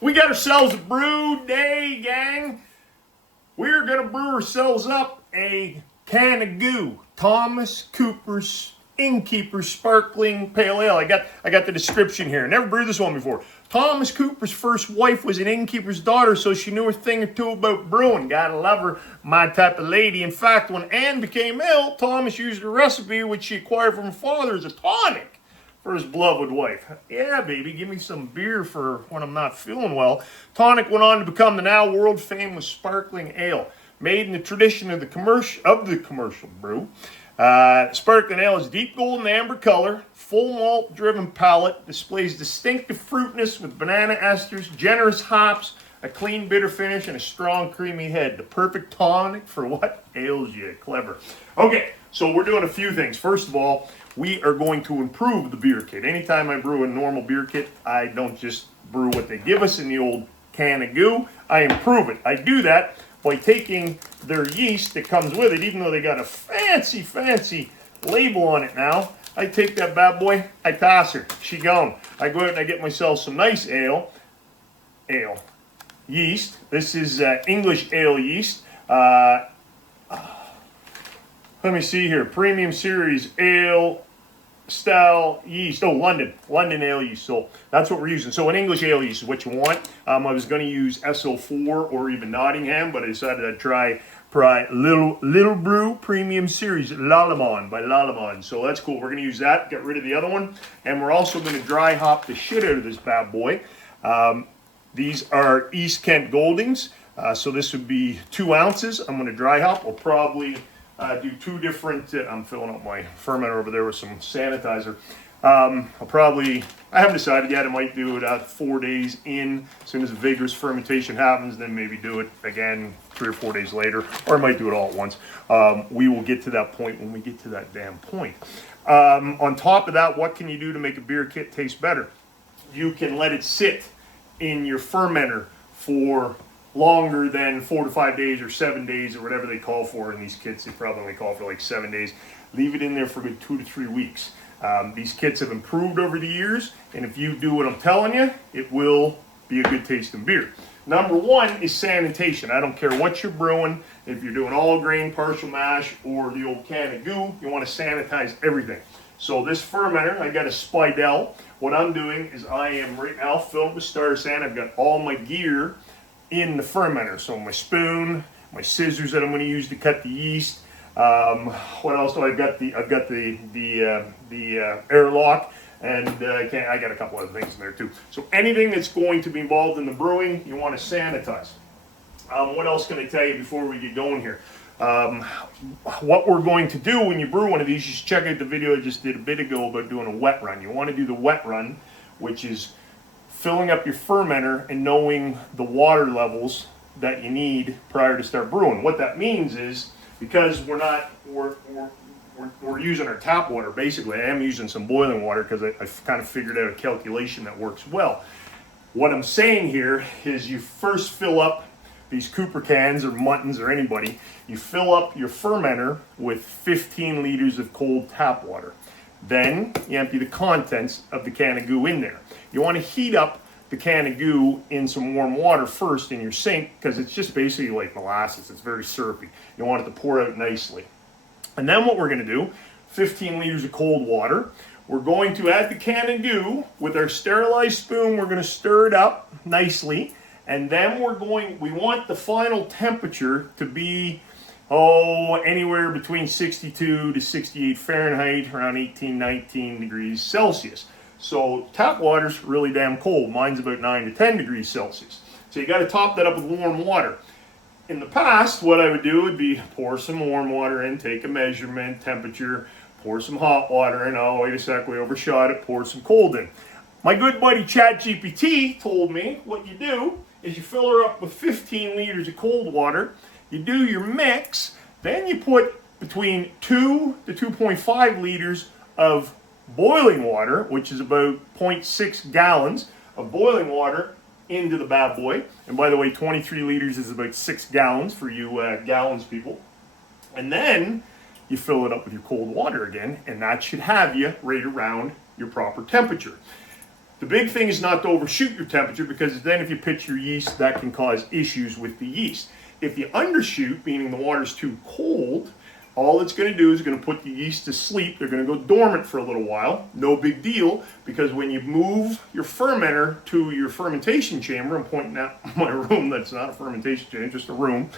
We got ourselves a brew day, gang. We're gonna brew ourselves up a can of goo. Thomas Cooper's Innkeeper Sparkling Pale Ale. I got the description here. Never brewed this one before. Thomas Cooper's first wife was an innkeeper's daughter, so she knew a thing or two about brewing. Gotta love her, my type of lady. In fact, when Anne became ill, Thomas used a recipe which she acquired from her father as a tonic for his beloved wife. Yeah, baby, give me some beer for when I'm not feeling well. Tonic went on to become the now world famous sparkling ale, made in the tradition of the commercial brew. Sparkling ale is deep golden amber color, full malt driven palate, displays distinctive fruitness with banana esters, generous hops, a clean bitter finish, and a strong creamy head. The perfect tonic for what ails you. Clever. Okay, so we're doing a few things. First of all, we are going to improve the beer kit. Anytime I brew a normal beer kit, I don't just brew what they give us in the old can of goo. I improve it. I do that by taking their yeast that comes with it, even though they got a fancy label on it now. I take that bad boy, I toss her, she gone. I go out and I get myself some nice ale yeast. This is English ale yeast. Let me see here, premium series ale style yeast. Oh, London ale yeast. So that's what we're using. So an English ale yeast is what you want. I was going to use SO4 or even Nottingham, but I decided I'd try Little Brew Premium Series Lallemand by Lallemand. So that's cool. We're going to use that, get rid of the other one, and we're also going to dry hop the shit out of this bad boy. These are East Kent Goldings. So this would be 2 ounces. I'm going to dry hop. I'll probably do 2 different, I'm filling up my fermenter over there with some sanitizer. I haven't decided yet. I might do it 4 days in. As soon as the vigorous fermentation happens, then maybe do it again 3 or 4 days later, or I might do it all at once. We will get to that point when we get to that damn point. On top of that, what can you do to make a beer kit taste better? You can let it sit in your fermenter for longer than 4 to 5 days or 7 days or whatever they call for in these kits. They probably only call for like 7 days. Leave it in there for a good 2 to 3 weeks. These kits have improved over the years, and if you do what I'm telling you, it will be a good tasting beer. Number 1 is sanitation. I don't care what you're brewing. If you're doing all grain, partial mash, or the old can of goo, you want to sanitize everything. So this fermenter, I got a Spidell. What I'm doing is I am right now filled with Star San. I've got all my gear in the fermenter. So my spoon, my scissors that I'm going to use to cut the yeast. What else do I've got the airlock, and I got a couple other things in there too. So anything that's going to be involved in the brewing, you want to sanitize. What else can I tell you before we get going here? What we're going to do when you brew one of these, you should check out the video I just did a bit ago about doing a wet run. You want to do the wet run, which is filling up your fermenter and knowing the water levels that you need prior to start brewing. What that means is, because we're using our tap water, basically. I am using some boiling water because I've kind of figured out a calculation that works well. What I'm saying here is you first fill up these Cooper cans or Muntons or anybody, you fill up your fermenter with 15 liters of cold tap water. Then you empty the contents of the can of goo in there. You want to heat up the can of goo in some warm water first in your sink, because it's just basically like molasses. It's very syrupy. You want it to pour out nicely. And then what we're going to do, 15 liters of cold water. We're going to add the can of goo with our sterilized spoon. We're going to stir it up nicely. And then we want the final temperature to be, anywhere between 62 to 68 Fahrenheit, around 18, 19 degrees Celsius. So tap water's really damn cold. Mine's about 9 to 10 degrees Celsius. So you got to top that up with warm water. In the past, what I would do would be pour some warm water in, take a measurement, temperature, pour some hot water in. Oh, wait a sec, we overshot it, pour some cold in. My good buddy ChatGPT told me what you do is you fill her up with 15 liters of cold water, you do your mix, then you put between 2 to 2.5 liters of boiling water, which is about 0.6 gallons of boiling water, into the bad boy. And by the way, 23 liters is about 6 gallons for you gallons people. And then you fill it up with your cold water again, and that should have you right around your proper temperature. The big thing is not to overshoot your temperature, because then if you pitch your yeast, that can cause issues with the yeast. If you undershoot, meaning the water's too cold, all it's going to do is going to put the yeast to sleep. They're going to go dormant for a little while. No big deal, because when you move your fermenter to your fermentation chamber, I'm pointing at my room, that's not a fermentation chamber, just a room,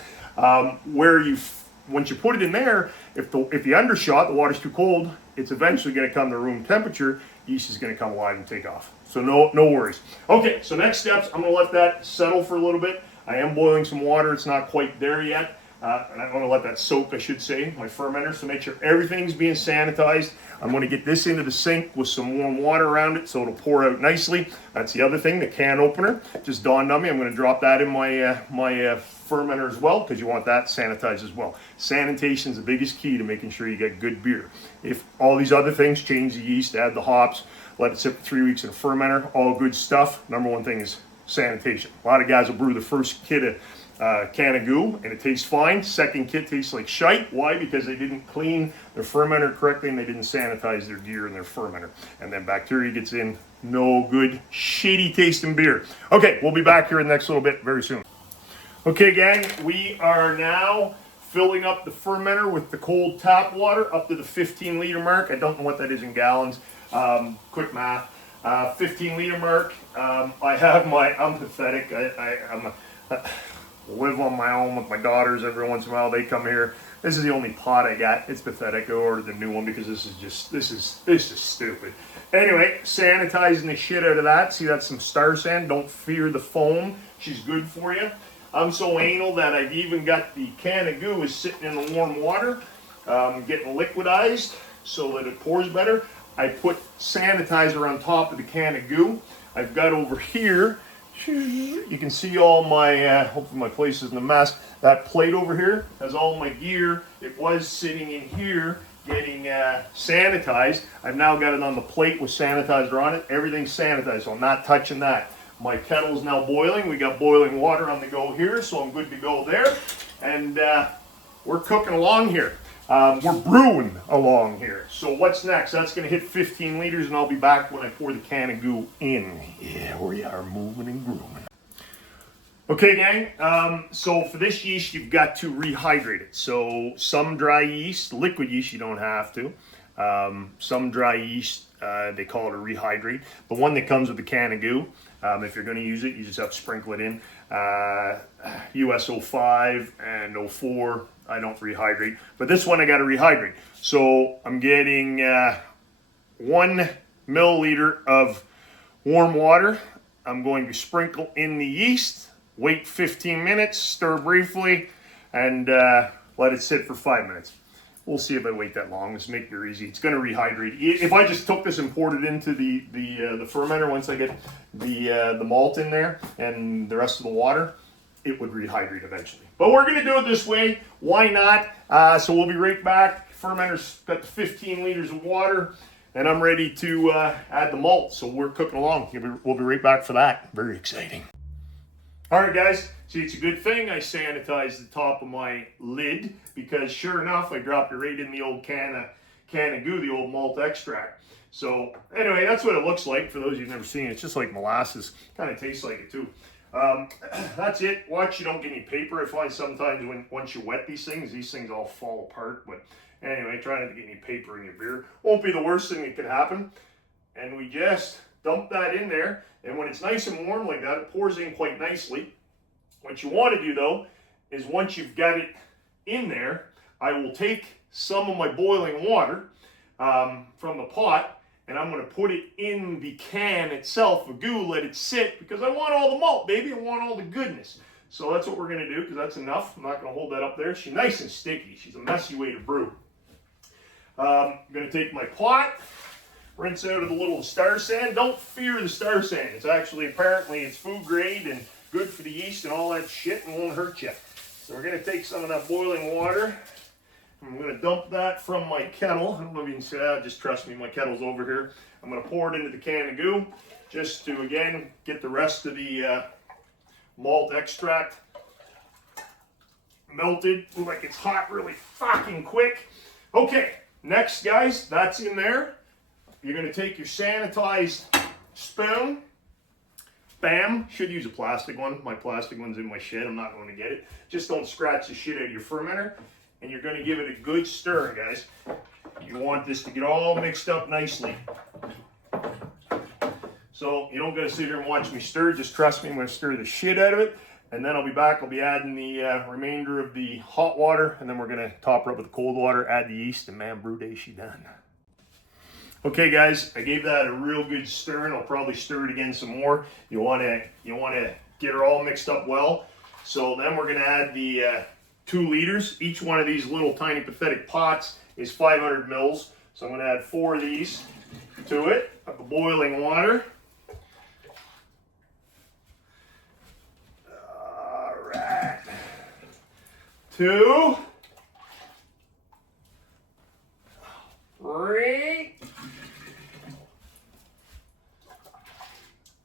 once you put it in there, if you undershot, the water's too cold, it's eventually going to come to room temperature. Yeast is going to come alive and take off. So no worries. Okay, so next steps, I'm going to let that settle for a little bit. I am boiling some water. It's not quite there yet. And I'm going to let that soak, I should say, my fermenter. So make sure everything's being sanitized. I'm going to get this into the sink with some warm water around it so it'll pour out nicely. That's the other thing, the can opener. Just dawned on me. I'm going to drop that in my fermenter as well, because you want that sanitized as well. Sanitation is the biggest key to making sure you get good beer. If all these other things, change the yeast, add the hops, let it sit for 3 weeks in a fermenter, all good stuff. Number one thing is sanitation. A lot of guys will brew the first kit of can of goo and it tastes fine. Second kit tastes like shite. Why? Because they didn't clean their fermenter correctly and they didn't sanitize their gear in their fermenter. And then bacteria gets in. No good, shitty tasting beer. Okay, we'll be back here in the next little bit very soon. Okay, gang, we are now filling up the fermenter with the cold tap water up to the 15-liter mark. I don't know what that is in gallons. Quick math. 15-liter mark. I'm pathetic. I'm live on my own with my daughters every once in a while. They come here. This is the only pot I got. It's pathetic. I ordered the new one because this is stupid. Anyway, sanitizing the shit out of that. See, that's some star sand. Don't fear the foam. She's good for you. I'm so anal that I've even got the can of goo is sitting in the warm water, getting liquidized so that it pours better. I put sanitizer on top of the can of goo. I've got over here, you can see all my, hopefully my place isn't a mess. That plate over here has all my gear. It was sitting in here getting sanitized. I've now got it on the plate with sanitizer on it. Everything's sanitized, so I'm not touching that. My kettle is now boiling. We got boiling water on the go here, so I'm good to go there. And we're cooking along here. We're brewing along here. So what's next? That's going to hit 15 liters, and I'll be back when I pour the can of goo in. Yeah, we are moving and grooving. Okay, gang. So for this yeast, you've got to rehydrate it. So some dry yeast, liquid yeast, you don't have to. Some dry yeast, they call it a rehydrate. The one that comes with the can of goo, if you're going to use it, you just have to sprinkle it in. US 05 and 04, I don't rehydrate. But this one I got to rehydrate. So I'm getting 1 milliliter of warm water. I'm going to sprinkle in the yeast, wait 15 minutes, stir briefly, and let it sit for 5 minutes. We'll see if I wait that long. Let's make it easy. It's going to rehydrate. If I just took this and poured it into the fermenter, once I get the malt in there and the rest of the water, it would rehydrate eventually. But we're going to do it this way. Why not? So we'll be right back. Fermenter's got the 15 liters of water, and I'm ready to add the malt. So we're cooking along. We'll be right back for that. Very exciting. All right, guys. See, it's a good thing I sanitized the top of my lid, because sure enough, I dropped it right in the old can of goo, the old malt extract. So anyway, that's what it looks like. For those of you who've never seen it, it's just like molasses. Kind of tastes like it too. That's it. Watch you don't get any paper. I find sometimes once you wet these things all fall apart. But anyway, try not to get any paper in your beer. Won't be the worst thing that could happen. And we just dump that in there. And when it's nice and warm like that, it pours in quite nicely. What you want to do, though, is once you've got it in there, I will take some of my boiling water from the pot, and I'm going to put it in the can itself of goo, let it sit, because I want all the malt, baby. I want all the goodness. So that's what we're going to do, because that's enough. I'm not going to hold that up there. She's nice and sticky. She's a messy way to brew. I'm going to take my pot, rinse out of the little star sand. Don't fear the star sand. It's actually, apparently, it's food grade and good for the yeast and all that shit and won't hurt you. So we're going to take some of that boiling water. I'm going to dump that from my kettle. I don't know if you can see that. Just trust me, my kettle's over here. I'm going to pour it into the can of goo just to, again, get the rest of the malt extract melted. Ooh, like it's hot really fucking quick. Okay, next, guys, that's in there. You're going to take your sanitized spoon. Bam. Should use a plastic one. My plastic one's in my shed. I'm not going to get it. Just don't scratch the shit out of your fermenter. And you're going to give it a good stir, guys. You want this to get all mixed up nicely. So you don't got to sit here and watch me stir. Just trust me, I'm going to stir the shit out of it. And then I'll be back. I'll be adding the remainder of the hot water. And then we're going to top her up with the cold water, add the yeast, and man, brew day, she done. Okay, guys, I gave that a real good stir, and I'll probably stir it again some more. You want to get her all mixed up well. So then we're going to add the 2 liters. Each one of these little tiny pathetic pots is 500 mils. So I'm going to add 4 of these to it of the boiling water. All right. 2, 3,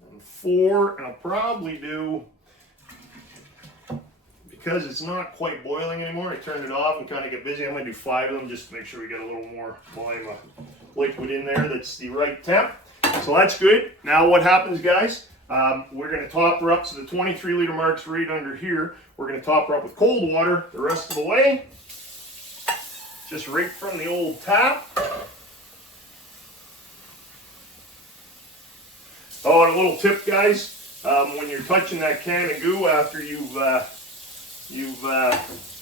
and 4, and I'll probably do, because it's not quite boiling anymore, I turned it off and kind of get busy. I'm going to do 5 of them just to make sure we get a little more volume of liquid in there that's the right temp. So that's good. Now what happens, guys, we're going to top her up. So the 23 liter mark's right under here. We're going to top her up with cold water the rest of the way. Just right from the old tap. Oh, and a little tip, guys, when you're touching that can of goo after you've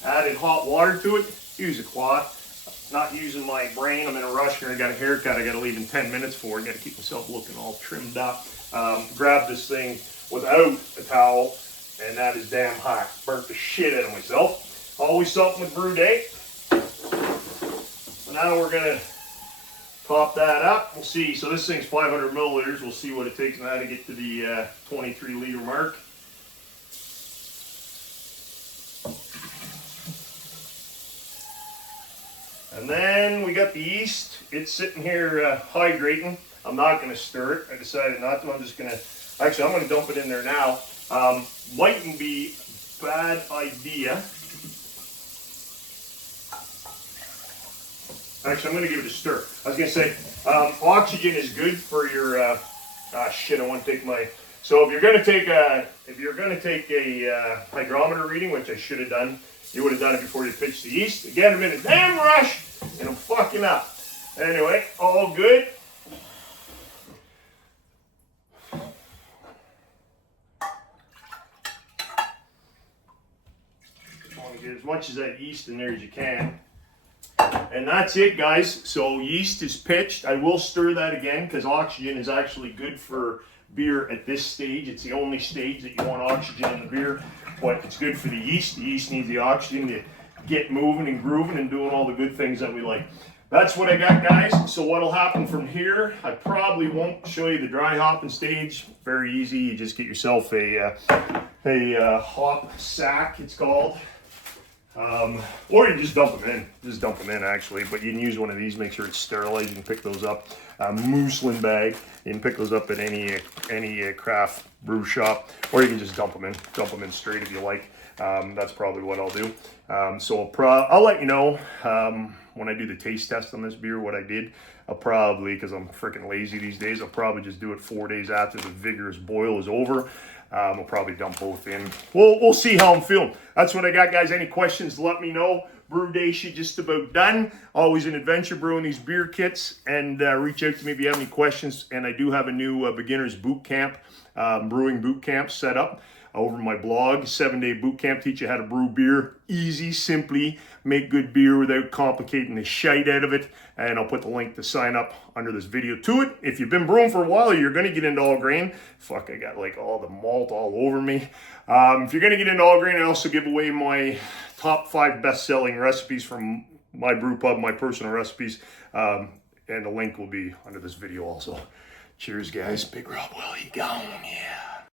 added hot water to it, use a cloth. Not using my brain. I'm in a rush here. I got a haircut I got to leave in 10 minutes for. I got to keep myself looking all trimmed up. Grab this thing without a towel, and that is damn hot. Burnt the shit out of myself. Always something with brew day. So now we're gonna top that up. We'll see. So this thing's 500 milliliters. We'll see what it takes now to get to the 23 liter mark. And then we got the yeast. It's sitting here hydrating. I'm not going to stir it. I decided not to. I'm just going to, actually, I'm going to dump it in there now. Mightn't be a bad idea. Actually, I'm going to give it a stir. I was going to say, oxygen is good for your, shit, I want to take my, so if you're going to take a hygrometer reading, which I should have done, you would have done it before you pitched the yeast. Again, I'm in a damn rush, and I'm fucking up. Anyway, all good. Want to get as much of that yeast in there as you can. And that's it, guys. So yeast is pitched. I will stir that again because oxygen is actually good for beer at this stage. It's the only stage that you want oxygen in the beer, but it's good for the yeast. The yeast needs the oxygen to get moving and grooving and doing all the good things that we like. That's what I got, guys. So what'll happen from here, I probably won't show you the dry hopping stage. Very easy. You just get yourself a hop sack, it's called. Or you just dump them in. Just dump them in, actually. But you can use one of these, make sure it's sterilized. You can pick those up. Muslin bag. You can pick those up at any craft brew shop. Or you can just dump them in. Dump them in straight if you like. That's probably what I'll do. So I'll let you know when I do the taste test on this beer what I did. I'll probably, because I'm freaking lazy these days, I'll probably just do it 4 days after the vigorous boil is over. We'll probably dump both in. We'll see how I'm feeling. That's what I got, guys. Any questions, let me know. Brew day shit just about done. Always an adventure brewing these beer kits. And reach out to me if you have any questions. And I do have a new beginner's boot camp, brewing boot camp set up over my blog. 7-day boot camp, teach you how to brew beer easy, simply, make good beer without complicating the shite out of it. And I'll put the link to sign up under this video to it. If you've been brewing for a while, you're going to get into all grain. Fuck, I got like all the malt all over me. If you're going to get into all grain, I also give away my top 5 best-selling recipes from my brew pub, my personal recipes. And the link will be under this video also. Cheers, guys. Big Robb, well, you gone, yeah.